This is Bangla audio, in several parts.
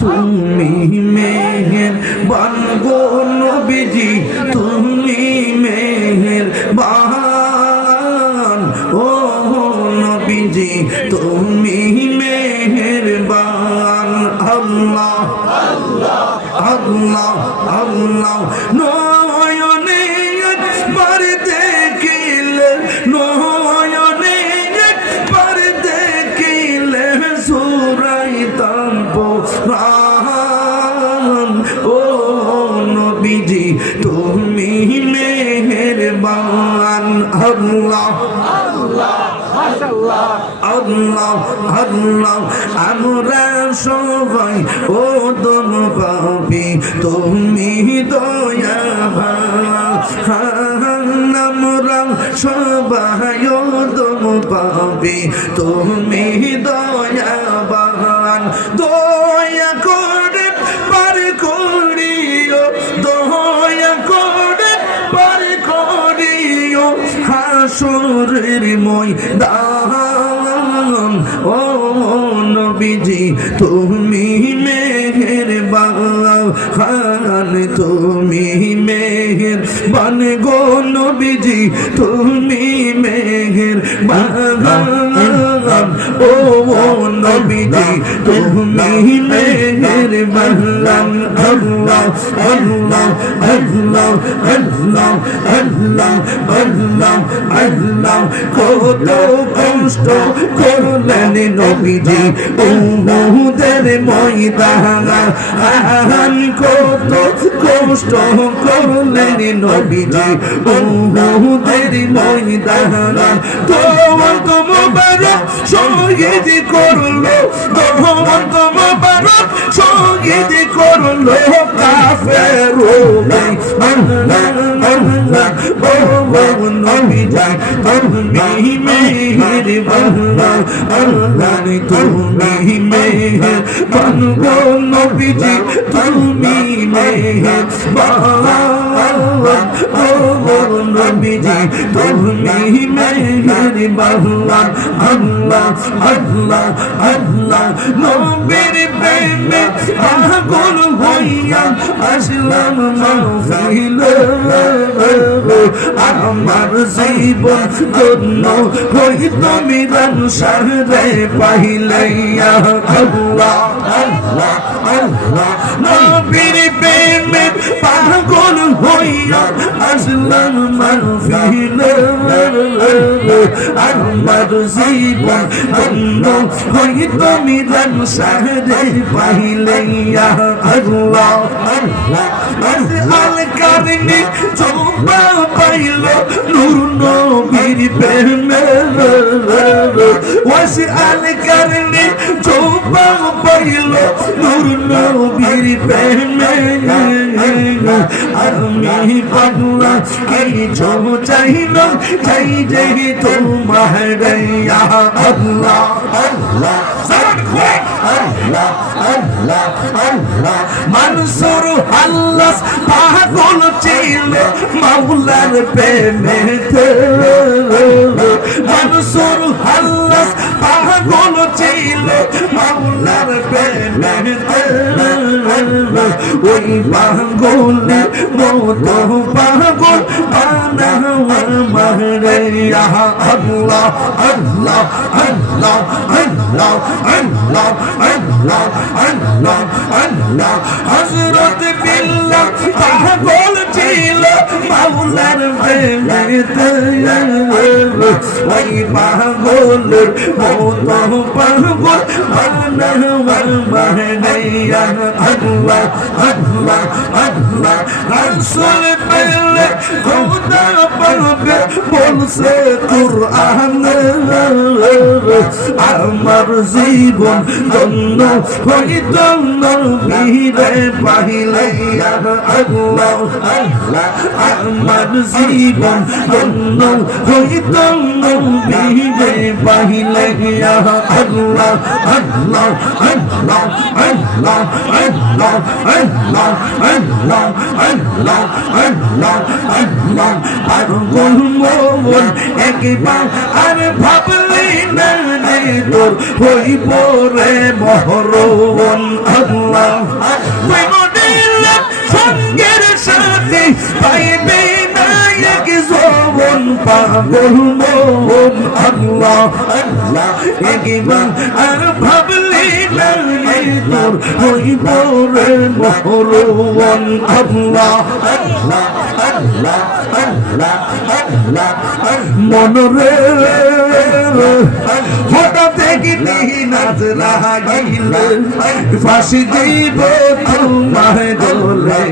তুমি মেহেরবান গো নবীজি, তুমি মেহেরবান, ও নবীজি তুমি মেহেরবান। আল্লাহ আল্লাহ আল্লাহ আল্লাহ নয়নে একবার দেখিলে, নয়নে একবার দেখিলে সুরাইতাম পরাণ, ও নবীজি তুমি মেহেরবান। আল্লাহ আল্লাহ আল্লাহ আল্লাহ আমরা সবাই ও দম পাবি, তুমি দয়াবান। আমরা সবাই ও দম পাবি, তুমি দয়াবান। দয়া করে পার করিও, দয়া করে পার করিও হাসরের ময়দান, ও নবীজি তুমি মেহেরবান, তুমি মেহেরবান গো নবীজি তুমি মেহেরবান, ও নবীজি তুমি মেহেরবান। আল্লাহ আল্লাহ আল্লাহ আল্লাহ আল্লাহ আল্লাহ আল্লাহ কত কষ্ট করলেন নবীজি উহুদের ময়দান, কত কষ্ট করলেন নবীজি উহুদের ময়দান। তোমার মোবারক শহীদ করলো, তোমার মোবারক শহীদ করলো কাফের নবীজি তুমি মেহেরবান। আল্লাহ তুমি মেহেরবান গো নবীজি তুমি মেহেরবান, ও নবীজি তুমি মেহেরবান। আল্লাহ আল্লাহ আল্লাহ নবীর প্রেমে পাগল হইয়া আসলাম মাহফিলে, আমার জীবন ধন্য হইত মিলন সারে পাইলে। আল্লাহ আল্লাহ আল্লাহ নবীর প্রেমে পাগল হইয়া আসলাম মাহফিলে, আমার জীবন ধন্য হইত মিলন সারে পাইলে। আল্লাহ আল্লাহ আল কারণে চোপা পাইল নূর নবীর প্রেমে, ওয়াসি আল কারণে চোপা পাইল নূর নবীর প্রেমে। আমি পাগলা কিছু চাইল চাই যে তোমার আল্লাহ আল্লাহ আল্লাহ আল্লাহ আল্লাহ। মানসুর আল্লাহ পাগল ছিল মাওলার প্রেমেতে, মানসুর আল্লাহ পাগল ছিল মাওলার প্রেমেতে। ওই পাগল মতো পাগল বানাওয়ার মারে। আল্লাহ আল্লাহ আল্লাহ আল্লাহ আল্লাহ আল্লাহ আল্লাহ আল্লাহ। হযরত বিল্লাহ পাগল ছিল মাওলার প্রেমেতে, ওই পাগলের মতো পাগল বানাওয়ার মারে। আল্লাহ আল্লাহ আল্লাহ রাসূল পেলে খোদা পাবে বলছে কুরআনে, আমার জীবন ধন্য হইত নবীরে পাইলে। আল্লাহ আল্লাহ আমার জীবন ধন্য হইত নবীরে পাইলে। আল্লাহ আল্লাহ আল্লাহ আল্লাহ আল্লাহ আল্লাহ আল্লাহ আল্লাহ আল্লাহ আল্লাহ পাগল মন একবার আর ভাবলি না রে তোর হইব রে মহরণ আল্লাহ সঙ্গের সাথে পাইবে না এক যৌবন পাগল মন আল্লাহ আল্লাহ একবার আর ভাবলি না রে তোর হইব রে মহরণ আল্লাহ আল্লাহ আল্লাহ আল্লাহ আল্লাহ মন রে হঠাৎ দেখিনি নাচ লাগিল ফাঁসি দিব তোমায় দোলে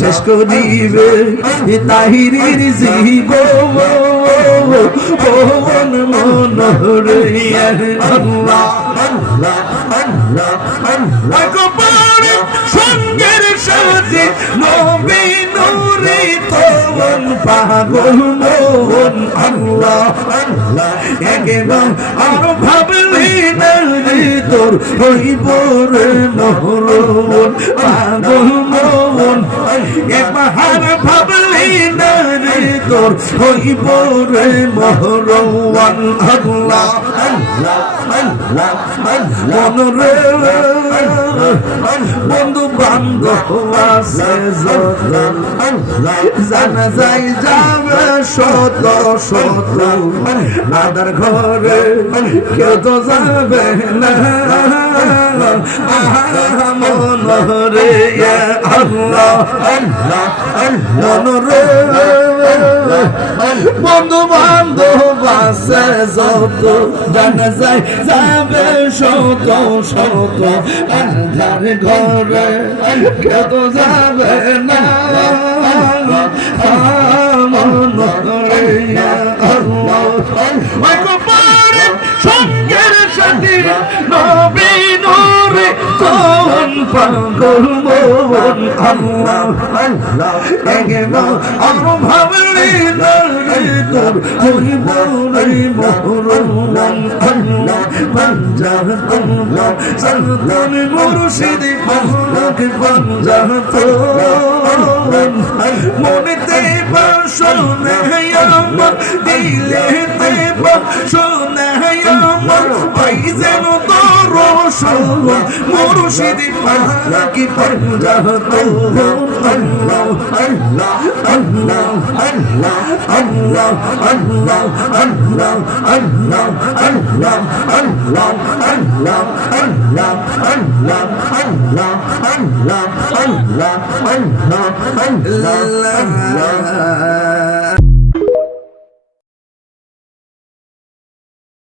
শেষ করিবে তাহিরির জীব মন রে আল্লাহ আল্লাহ আল্লাহ আল্লাহ সঙ্গের সাথে নবী নূরে তোমন পাগল মন আল্লাহ আল্লাহ একবার আর ভাবলি না রে তোর হইব রে মহরণ পাগল মন একবার আর ভাবলি না রে তোর হইব রে মহরণ আল্লাহ আল্লাহ আল্লাহ মন রে বন্ধু বান্ধব আছে যত জানা যাই যাবে শত শত আদার ঘরে কেউ তো যাবে না মন রে আল্লাহ আল্লাহ মন রে বন্ধু বান্ধব আছে যত জানা যাই যাবে শত শত আধার ঘরে কেউ তো যাবে না মন রে আল্লাহ সঙ্গের সাথে নবী নূরে কোন পাগল মন আল্লাহ আল্লাহ একবার আর ভাবলি না রে তোর হইব রে মহরণ আল্লাহ পাঞ্জাত আল্লাহ সলতান মুর্শিদ পাক পাঞ্জাত মনেতে বাসনা আমার দিলেতে বাসনা আমার পাই যেন তোর মুর্শিদ পাক পাঞ্জাত আল্লাহ আল্লাহ আল্লাহ আল্লাহ আল্লাহ আল্লাহ আল্লাহ আল্লাহ আল্লাহ আল্লাহ আল্লাহ আল্লাহ আল্লাহ আল্লাহ আল্লাহ আল্লাহ আল্লাহ আল্লাহ